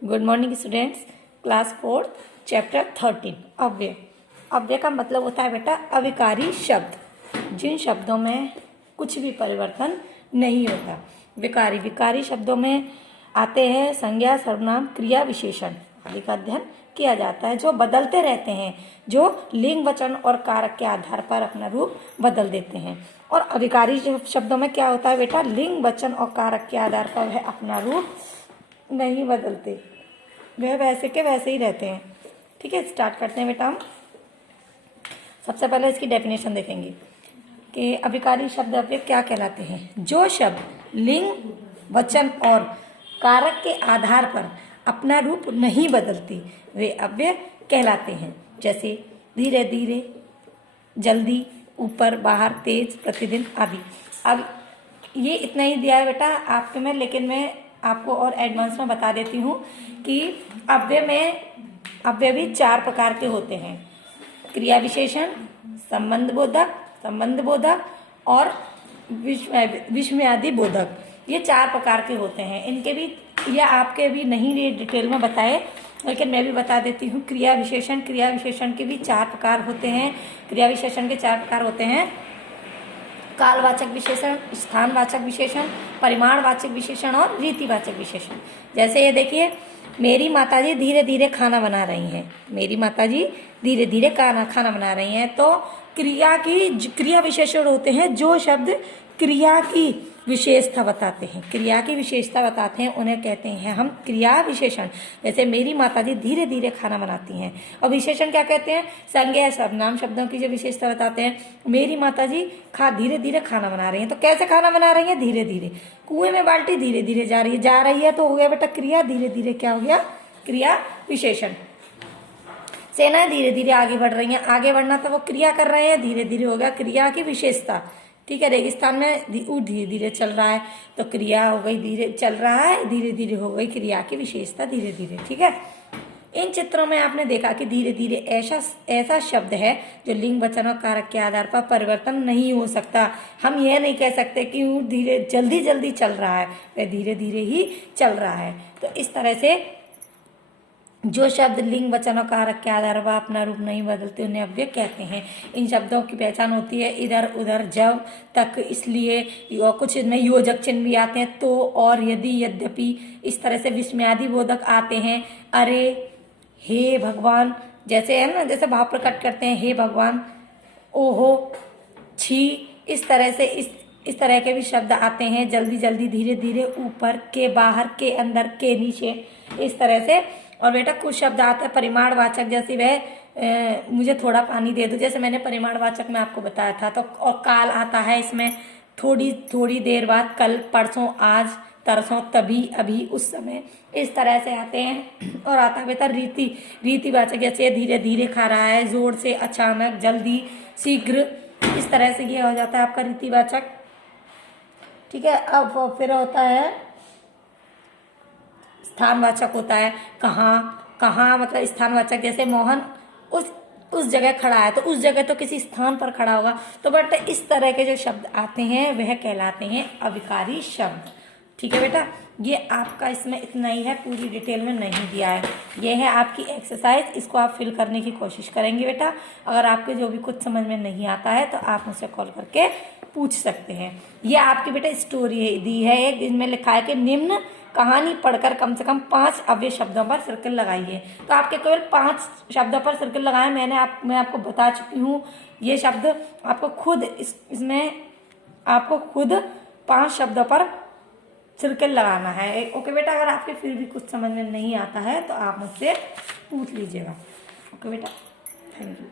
Good morning students. Class 4 chapter 13 अव्यय। अव्यय का मतलब होता है बेटा अविकारी शब्द, जिन शब्दों में कुछ भी परिवर्तन नहीं होता। विकारी शब्दों में आते हैं संज्ञा, सर्वनाम, क्रिया, विशेषण आदि का अध्ययन किया जाता है, जो बदलते रहते हैं, जो लिंग, वचन और कारक के आधार पर अपना रूप बदल देते हैं। और अविकारी शब्दों में क्या होता है बेटा, लिंग, वचन और कारक के आधार पर वह अपना रूप नहीं बदलते, वह वैसे के वैसे ही रहते हैं। ठीक है, स्टार्ट करते हैं बेटा। हम सबसे पहले इसकी डेफिनेशन देखेंगे कि अविकारी शब्द अव्यय क्या कहलाते हैं। जो शब्द लिंग, वचन और कारक के आधार पर अपना रूप नहीं बदलती वे अव्यय कहलाते हैं। जैसे धीरे धीरे, जल्दी, ऊपर, बाहर, तेज, प्रतिदिन आदि। अब ये इतना ही दिया है बेटा आपके में, लेकिन मैं आपको और एडवांस में बता देती हूँ कि अव्यय भी 4 प्रकार के होते हैं। क्रिया विशेषण, संबंध बोधक और विस्मयादि बोधक। ये 4 प्रकार के होते हैं। इनके भी या आपके भी नहीं डिटेल में बताए, लेकिन मैं भी बता देती हूँ। क्रिया विशेषण के भी 4 प्रकार होते हैं। क्रिया विशेषण के 4 प्रकार होते हैं: कालवाचक विशेषण, स्थानवाचक विशेषण, परिमाणवाचक विशेषण और रीतिवाचक विशेषण। जैसे ये देखिए, मेरी माताजी धीरे धीरे खाना बना रही हैं। मेरी माताजी धीरे धीरे खाना बना रही हैं। तो क्रिया विशेषण होते हैं जो शब्द क्रिया की विशेषता बताते हैं। क्रिया की विशेषता बताते हैं उन्हें कहते हैं हम क्रिया विशेषण। जैसे मेरी माताजी धीरे धीरे खाना बनाती हैं। और विशेषण क्या कहते हैं? संज्ञा, सर्वनाम शब्दों की जो विशेषता बताते हैं। मेरी माताजी धीरे धीरे खाना बना रही हैं। तो कैसे खाना बना रही है? धीरे धीरे। कुएं में बाल्टी धीरे धीरे जा रही है तो हो गया बेटा क्रिया। धीरे धीरे क्या हो गया? क्रिया विशेषण। सेनाएं धीरे धीरे आगे बढ़ रही हैं। आगे बढ़ना तो वो क्रिया कर रहे हैं, धीरे धीरे हो गया क्रिया की विशेषता। ठीक है, रेगिस्तान में धीरे धीरे चल रहा है तो क्रिया हो गई धीरे चल रहा है, धीरे धीरे हो गई क्रिया की विशेषता धीरे धीरे। ठीक है, इन चित्रों में आपने देखा कि धीरे धीरे ऐसा शब्द है जो लिंग, वचन और कारक के आधार पर परिवर्तन नहीं हो सकता। हम यह नहीं कह सकते कि वो धीरे जल्दी जल्दी चल रहा है, वह धीरे धीरे ही चल रहा है। तो इस तरह से जो शब्द लिंग, वचन और कारक के आधार पर अपना रूप नहीं बदलते उन्हें अव्यय कहते हैं। इन शब्दों की पहचान होती है इधर, उधर, जब, तक, इसलिए, और कुछ इनमें योजक चिन्ह भी आते हैं, तो, और, यदि, यद्यपि। इस तरह से विस्मयादि बोधक आते हैं। अरे, हे भगवान, जैसे है ना, जैसे भाव प्रकट करते हैं, हे भगवान, ओहो, छी। इस तरह से इस तरह के भी शब्द आते हैं। जल्दी जल्दी, धीरे धीरे, ऊपर, के बाहर, के अंदर, के नीचे, इस तरह से। और बेटा कुछ शब्द आते हैं परिमाणवाचक, जैसे वह मुझे थोड़ा पानी दे दो, जैसे मैंने परिमाणवाचक में आपको बताया था। तो और काल आता है इसमें, थोड़ी देर बाद, कल, परसों, आज, तरसों, तभी, अभी, उस समय। इस तरह से आते हैं। और आता है बेटा रीतिवाचक, जैसे धीरे धीरे खा रहा है, जोर से, अचानक, जल्दी, शीघ्र। इस तरह से ये हो जाता है आपका रीतिवाचक। ठीक है, अब फिर होता है स्थानवाचक होता है। कहाँ मतलब स्थानवाचक, जैसे मोहन उस जगह खड़ा है तो उस जगह तो किसी स्थान पर खड़ा होगा। तो बट इस तरह के जो शब्द आते हैं वह कहलाते हैं अविकारी शब्द। ठीक है बेटा, ये आपका इसमें इतना ही है, पूरी डिटेल में नहीं दिया है। ये है आपकी एक्सरसाइज, इसको आप फिल करने की कोशिश करेंगे बेटा। अगर आपके जो भी कुछ समझ में नहीं आता है तो आप मुझसे कॉल करके पूछ सकते हैं। ये आपकी बेटा स्टोरी दी है एक, इनमें लिखा है कि निम्न कहानी पढ़कर कम से कम 5 अव्यय शब्दों पर सर्कल लगाइए। तो आपके केवल 5 शब्दों पर सर्कल लगाए। मैं आपको बता चुकी हूँ ये शब्द। आपको खुद इसमें आपको खुद 5 शब्दों पर सर्कल लगाना है। ओके बेटा, अगर आपके फिर भी कुछ समझ में नहीं आता है तो आप मुझसे पूछ लीजिएगा। ओके बेटा, थैंक यू।